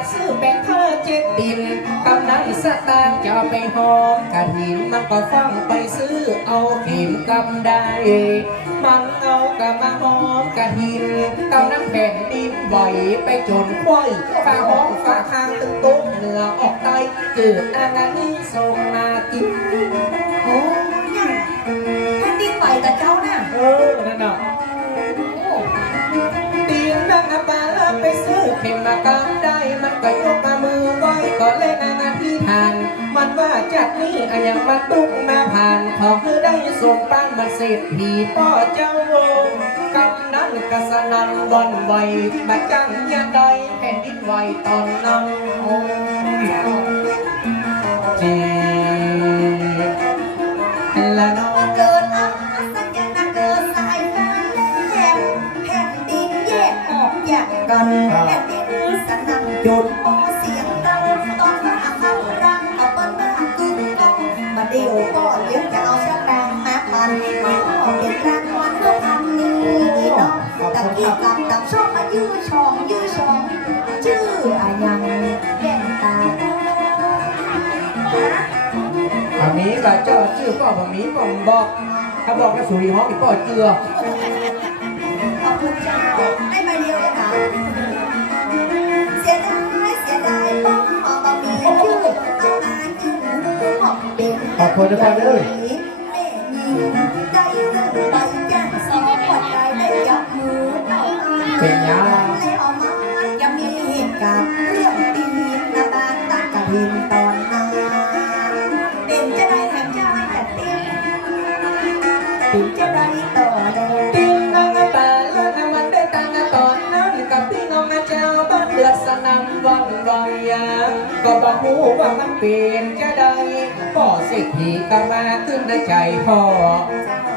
ทซื้อเป็นข้าเจ็ดดินกำนันสตางค์จะไปหอมกระถินมันก็ฟังไปซื้อเอาเข็มกำได้มันเอากระมาหอมกระถินกำนันแผ่นดินไหวไปจนควายฟ้าห้องฟ้าทางตึงตุ้งเหนือออกใต้เกิดอาณานี้ส่งมากินโอ้ยังแผ่นดินไหวกับเจ้าน่ะเออนั่นน่ะเตียงนั่งอาปาไปซื้อเข็มมากำ ไก็ยกมามือไหว้ก็เล่นงาที่ทาน มันว่าจัดนี่อะยังมาตุ้งมาผ่านขอคือได้ส่งปั้นมาเศรษฐีป้อเจ้ากำนั้นกสนันวันไหวมาจังยาใดแผ่นดินไหวตอนนั้นโอ้จีละน้องเกิดอัศจรรย์เกิดสายฟ้าแลบแผ่นดินแยกออกจากกัน ตะกี้กับกับชอบมายื้อช่องยื้อช่องชื่ออะยังแก่นตาบะหมี่กับเจ้าชื่อป้อบะหมี่ป้อมบอกถ้าบอกแล้วสุริห้องอีป้อเจือขอบคุณเจ้าได้มาเดียวเลยค่ะเสียดายเสียดายป้องขอบะหมี่ชื่อเอามายืนขอบเป็นขอบคุณทุกคนเลยแม่ยิงได้เรื่องไป เป็นยังแล้วมาจะมีเหตุการณ์เรื่องตีนนาบานตั้งกระพินตอนนั้นเป็นจะได้แถมจะให้แต่เต้นเป็นจะได้ต่อเลยติ้งนังตาละนมันได้ตังตอนนั้นกับพี่น้องอาเจ้าบ้านเดือดสนั่นวันวายาก็บอกหูว่ามันเป็นจะได้ เศรษฐีก็มาขึ้นในใจพ่อ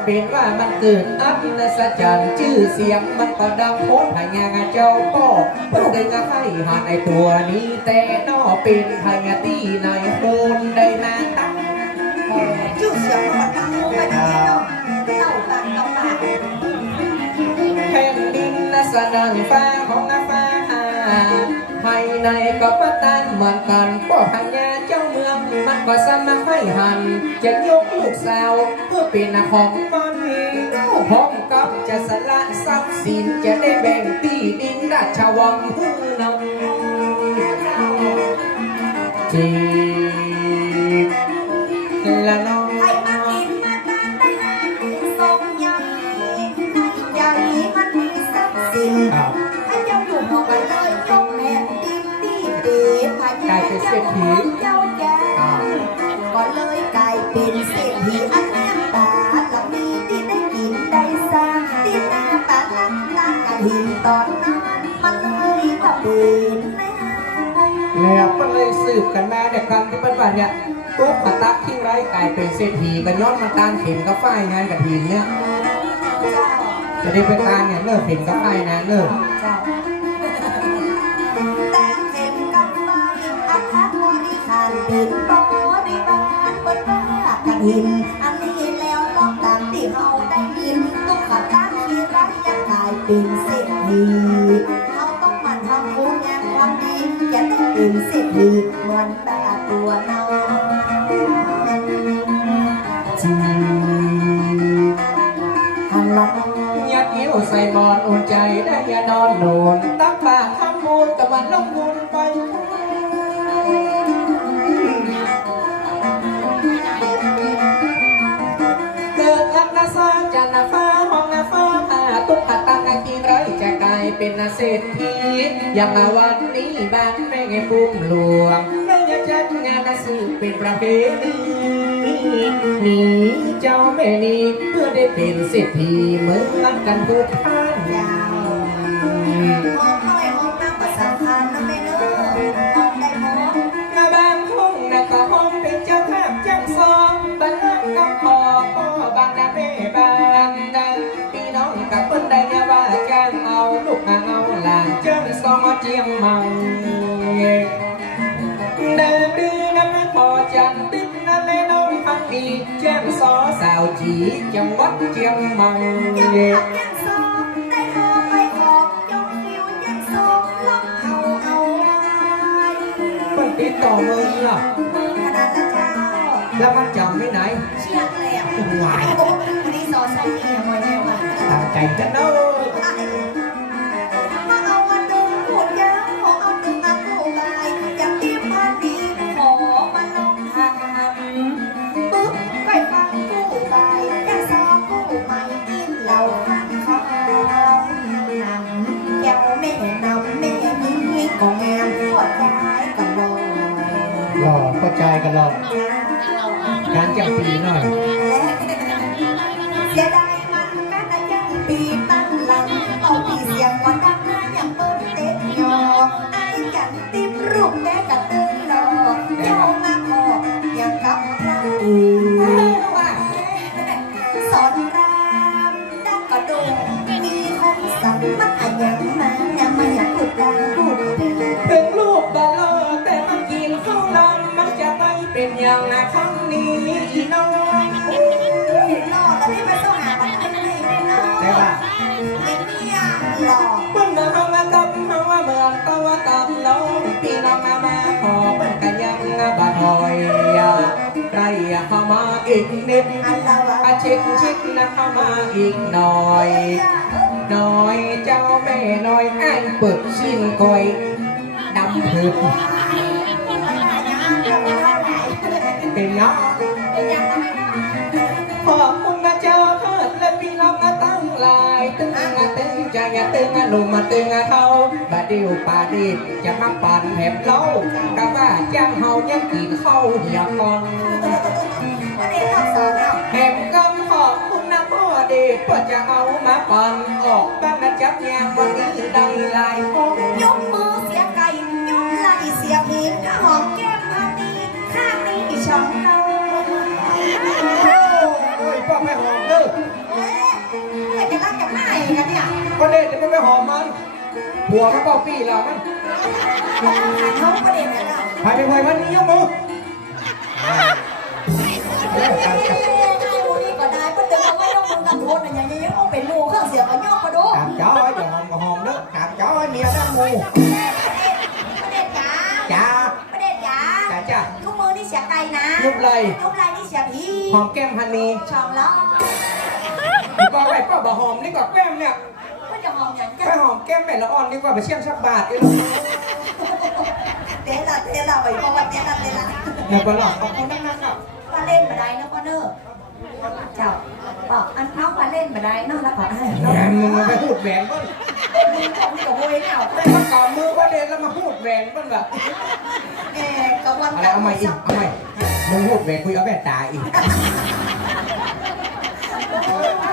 เป็นว่ามันเกิดอัศจรรย์ชื่อเสียงมันก็ดังโคตรพญางาเจ้าพ่อเพิ่งได้กระให้หาในตัวนี้แต่นอเป็นพญาตีในโคนได้มาตั้งชื่อเสียงมันดังไปทั้งนี้เนาะเล่าปากเล่าปากแผ่นดินน่ะสนั่นฟ้าของอา ภายในก็ประตานเหมือนกันพ่อพญาเจ้าเมืองมันก็สมัครให้หัน จะยกลูกสาวเพื่อเป็นของมันพร้อมกับจะสละทรัพย์สินจะได้แบ่งที่ดินราชวังเพื่อนำจี ลากระหินตอนนั้นมันเลยก็เป็นแม่แล้วก็เลยสืบกันมาเนี่ยกันที่เป็นว่านเนี่ยตุ๊กตักที่ไร้กลายเป็นเศรษฐีกันย้อนมันตามเข็มกับฝ้ายงานกับทีเนี้ยจะได้ไปตามเนี่ยเลิกเข็มกับฝ้ายนะเลิกเจ้าแต่เข็มกับไฟอัครบนบริบาลเปิดว่ากระหินอันนี้แล้วต้องตามที่เฮาาที่จะกลายเป็นเศรษฐีเขาต้องมันทำบุญงานความดีจะได้เป็นเศรษฐีเหมือนตาตัวน้อยจีฮัลโหลยัดยิ้วใส่หมอนอุ่นใจได้ยานอนโนนตักบาตรทำมูลตะวันลงมูลไป เป็นเศรษฐีอย่างวันนี้บ้านแม่ไงปุ่มหลวงแม่จะจัดงานสืบเป็นประเพณีหนีเจ้าแม่นี้เพื่อได้เป็นเศรษฐีเหมือนกันทุกท่านยาวห้องน้อยห้องน้ำก็สำคัญนะแม่เนอะห้องได้หมดนาบางห้องนะก็ห้องเป็นเจ้าภาพจังซองบันลังกับพ่อพ่อบางนาแม่บางนาพี่น้อง กับเปิ้นได้เนี่ยว่าจ้างเอาลูกเอาหลานจังซองมาเจียงมังเดินดีนะแม่พอจันติดนั่นเลยน้องพักดีแจ้งซอสาวจีจังหวัดเจียงมังยังหักยังซอกได้พอไปขอบยกคิวยังโซกล็อกเขาเอาไว้ดต่อมือล่ะมือขนาดละเจ้าแล้วมันจำไม่ไหนเชียกแล้วหวายโอ้วันนี้สอนใส่เอี่ยมไว้แล้วอ่ะตั้งใหลังเอาปีเสียงว่าดังนะยังเปิ้ลเต็มยอไอ้กันติบรูปแม่กันตึงรอเจ้ามาขออยังกับพระอูว่าสอนรามดังกระโดงมีคงสัมมัติยังมายังไม่อยากพูดดังพูดดีถึงลูกบอลอแต่มันกินข้าวลำมันจะไม่เป็นอย่างครั้งนี้อีน้องรอแล้วนี่ไปต้องหาบัตรให้นาะได้ป่ะไอ้เนี่ย หลอกเพิ่นมาเฮามากับเฮาว่าเมืองก็ว่ากับเราพี่น้องมามาขอเพิ่นกันยังบาถอยไรเข้ามาอีกนิดอันละวอาชิดชิดนะเข้ามาอีกหน่อยน้อยเจ้าแม่น้อยอ้เปิดสิ้นก้อยดำถึกเป็นเนาะขอบคุณ ตึงอะตึงใจอะตึงอะลุมมาตึงอะเขาบาดิวปาดิจะมาปั่นแหบเล่ากะว่าจ้างเฮายังกินข้าวเหี่ยก่อนแห่งกำขอบคุณนะพ่อเดชก็จะเอามาปั่นออกบ้านนะจับยางวันนี้ได้หลายคนยกมือเสียไก่ยกไหลเสียหินหอมแก้ หอมมันผัวเขาเป่าปีเรามันขาน้องประเด็นกันแล้วพายไปพายพันนี้ยกมือไอ้ดูนี่ก็ได้ประเด็นว่าไม่ต้องมึงกันโทษอย่างนี้ยังเอาเป็นมูเครื่องเสียงก็ย่อมาดูถามเจ้าไอ้จะหอมก็หอมเด้อถามเจ้าไอ้เมียนั่งงูประเด็นจ้าจ้าประเด็นจ้าจ้าจ้าลูกมือนี่เสียไก่นะรูปไรลูกลายนี่เสียพี่หอมแก้มพันนี้ช่องแล้วดีกว่าไปป้าบ่หอมดีกว่าแก้มเนี่ย หอมแก้มแม่ละอ่อนดีกว่าไปเชี่ยงชักบาทอีกเตะละเตะละไปเพราะว่าเตะละเตะละเนี่ยก็หลอกขอบคุณนักๆครับมาเล่นมาได้นะพ่อเนอร์เจ้าบอกอันเขามาเล่นมาได้เนอะแล้วก็ให้แหมมึงมาไปพูดแหวนบ้างมึงของกับโวยเนี่ยได้มาก่อนมือว่าเดนแล้วมาพูดแหวนบ้างแบบแหมกับวันอะไรเอาใหม่อีกเอาใหม่มึงพูดแหวนคุยเอาแหวนตาอีก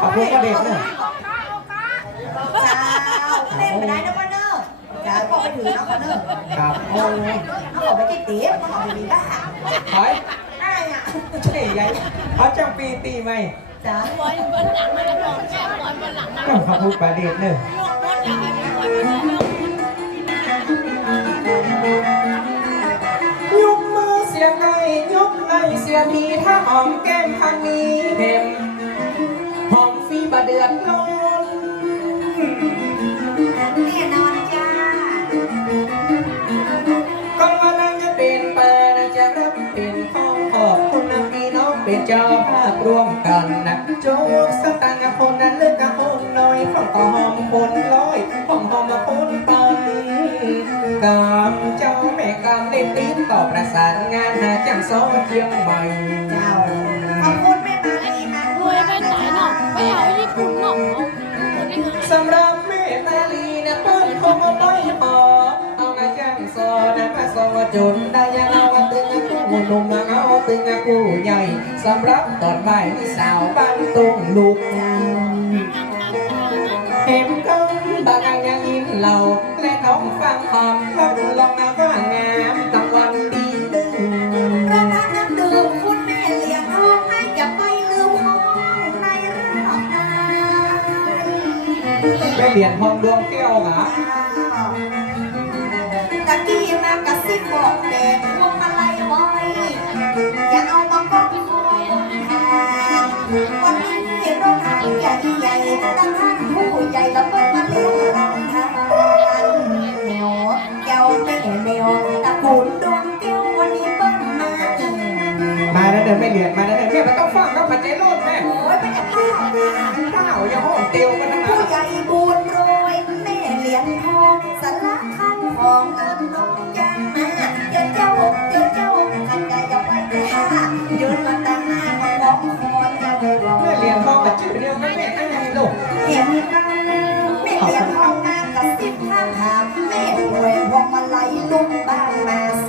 เอาพวกก็เด็กเนี่ยเจ้าเล่นมาได้นะพ่อเนอร์เจ้า พอไปถือนะพ่อเนอร์ครับโอ้ยเขาบอกไปที่เตี๋ยวเขาบอกไปมีบ้าถอยได้อะใช่ไงเขาจังปีตีไหมเจ้าก็เขาพูดประเด็นเนี่ยยกมือเสียไงยกในเสียทีถ้าหอมแก้มทางนี้เห็มหอมฟรีบะเดือดร้อ น้องเป็นเจ้าภาพร่วมกันนะโจ๊กสตางค์คนนั้นเลือกคนน้อยของก็หอมคนร้อยของหอมมาคนปันกามเจ้าแม่กามเล่นตีนต่อประสานงานนะจังโซเชียงใหม่เจ้าขอบคุณแม่มาลีมารวยไปไหนเนาะไม่เอาญี่ปุ่นเนาะคนที่สำหรับแม่นาลีนะเปิ้ลคงเอาไปหอเอามาจ้างซนะมาโซอจนได้ยังเอาตึงกู้หนุ่มมาเอา ตึงกู้ใหญ่สำหรับตอนบ่ายนี่สาวบ้านตุ้งลูกเห็นกันบางอันยังยิ้มเราและน้องฟังหอมรับลองมาว่างามตะวันดีดึงเพราะว่าน้ำดื่มคุณแม่เลี้ยงน้องให้อย่าไปลืมห้องในรอบนาไปเหรียญทองดวงแก้วหาตะกี้ ตั้งท่านผู้ใหญ่ละเมิมาเล่นทักกันเหวแก้วไมวตะกูลดวงเตี้ยวันนี้เบิ้ลมาอีมาแล้วเดินไม่เหลียดมาแล้วเดินแม่มัต้องฟังก็ปัจเจโลดแม่โอ้ยไม่จะพูดข้าวยาห้องเตียวันนะผู้ใหญ่บูนโรยแม่เรียญทองสารคันของเงิต้องยางมาเจ้าเจ้าเจ้าเจ้าขันใจจะไปแดืนมั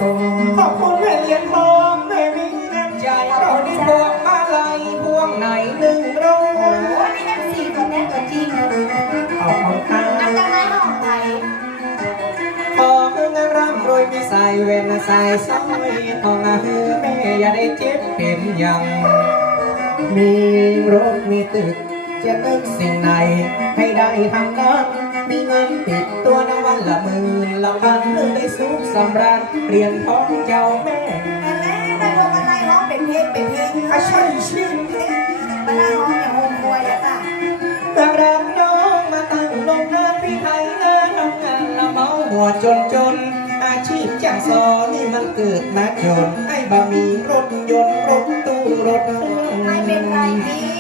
ส่งขอบคุณแม่เรียนทองแม่มีน้ำใจเราได้พวงมาลัยพวงไหนหนึ่งร้อโอ้ยนี่นั่นสี่ตัวแม่ตัวจริงขอบคุณค่ะอันจังไรห้องไทยขอให้เงินร่ำรวยมีสายเว้นสายสร้อยทองอาฮือแม่อย่าได้เจ็บเป็นยังมีรถมีตึกจะนึกสิ่งไหนให้ได้ทางนั้น มีเงินติดตัวนะวันละหมื่นละพันได้สุขสำราญเรียนท้องเจ้าแม่แต่แม่ได้พวงมาลัยร้องเป็นเพลงเป็นเพลงอาใช่ชื่อมาได้ร้องอย่างโฮมควยอะค่ะตารับน้องมาตั้งโรงงานพี่ไทยงานทำงานละเมาหัวจนจนอาชีพจ้างสอนนี่มันเกิดมาจนให้บะหมี่รถยนต์รถตู้รถเครื่องไม่เป็นไรพี่